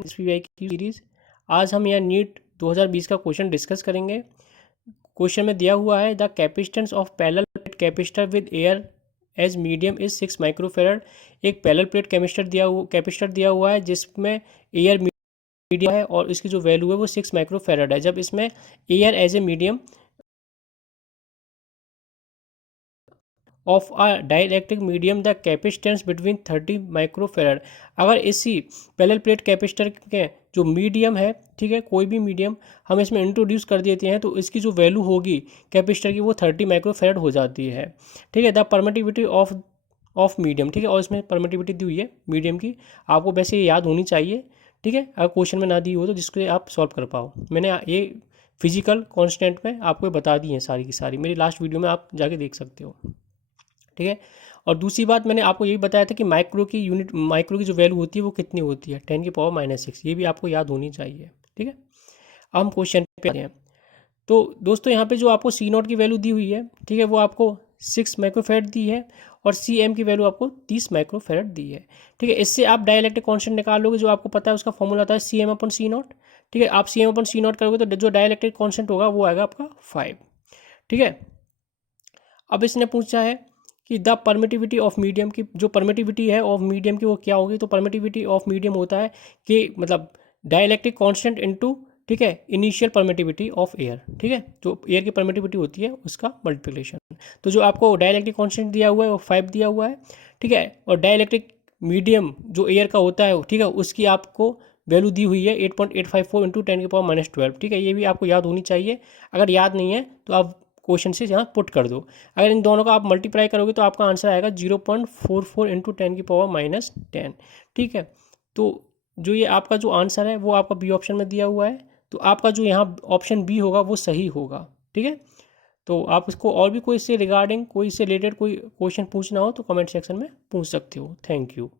SPI की series. आज हम यहाँ नीट 2020 का क्वेश्चन डिस्कस करेंगे। क्वेश्चन में दिया हुआ है the capacitance of parallel plate capacitor with air as medium is 6 microfarad. एक पैरेलल प्लेट कैपेसिटर दिया हुआ है जिसमें एयर मीडियम है और इसकी जो वैल्यू है वो 6 माइक्रोफेरड है। जब इसमें air as a medium of a dielectric medium the capacitance between 30 microfarad. अगर इसी पैरेलल प्लेट कैपेसिटर के जो मीडियम है, ठीक है, कोई भी मीडियम हम इसमें इंट्रोड्यूस कर देते हैं तो इसकी जो वैल्यू होगी कैपेसिटर की वो 30 माइक्रोफेरड हो जाती है। ठीक है, द परमिटिविटी ऑफ मीडियम, ठीक है, और इसमें परमिटिविटी दी हुई है मीडियम की, आपको वैसे ये याद होनी चाहिए। ठीक है, अगर क्वेश्चन में ना दी हो तो जिसको आप सॉल्व कर पाओ। मैंने ये फिजिकल कॉन्स्टेंट में आपको बता दी हैं सारी की सारी, मेरी लास्ट वीडियो में आप जाके देख सकते हो। ठीक है, और दूसरी बात मैंने आपको यही बताया था कि माइक्रो की जो वैल्यू होती है वो कितनी होती है, 10⁻⁻⁶, ये भी आपको याद होनी चाहिए। ठीक है, अब हम क्वेश्चन पे आते हैं। तो दोस्तों यहाँ पे जो आपको C0 की वैल्यू दी हुई है, ठीक है, वो आपको 6 माइक्रोफेरड दी है और Cm की वैल्यू आपको 30 माइक्रोफेरड दी है। ठीक है, इससे आप डाइलेक्ट्रिक कांस्टेंट निकाल लोगे, जो आपको पता है उसका फॉर्मूला आता है Cm/C0। ठीक है, आप Cm/C0 करोगे तो जो डाइलेक्ट्रिक कांस्टेंट होगा वो आएगा आपका 5। ठीक है, अब इसने पूछा है कि द परमिटिविटी ऑफ मीडियम की जो परमिटिविटी है ऑफ मीडियम की वो क्या होगी। तो परमिटिविटी ऑफ मीडियम होता है कि मतलब डाइलेक्ट्रिक कांस्टेंट इनटू, ठीक है, इनिशियल परमिटिविटी ऑफ एयर। ठीक है, जो एयर की परमिटिविटी होती है उसका मल्टीप्लिकेशन। तो जो आपको डाइलेक्ट्रिक कांस्टेंट दिया हुआ है वो 5 दिया हुआ है। ठीक है, और डाइलेक्ट्रिक मीडियम जो एयर का होता है, ठीक है, उसकी आपको वैल्यू दी हुई है 8.854 इंटू 10⁻⁻12। ठीक है, ये भी आपको याद होनी चाहिए। अगर याद नहीं है तो आप क्वेश्चन से यहाँ पुट कर दो। अगर इन दोनों का आप मल्टीप्लाई करोगे तो आपका आंसर आएगा 0.44 इंटू 10⁻⁻10। ठीक है, तो जो ये आपका जो आंसर है वो आपका बी ऑप्शन में दिया हुआ है, तो आपका जो यहाँ ऑप्शन बी होगा वो सही होगा। ठीक है, तो आप इसको और भी कोई इससे रिगार्डिंग कोई इससे रिलेटेड कोई क्वेश्चन पूछना हो तो कमेंट सेक्शन में पूछ सकते हो। Thank you.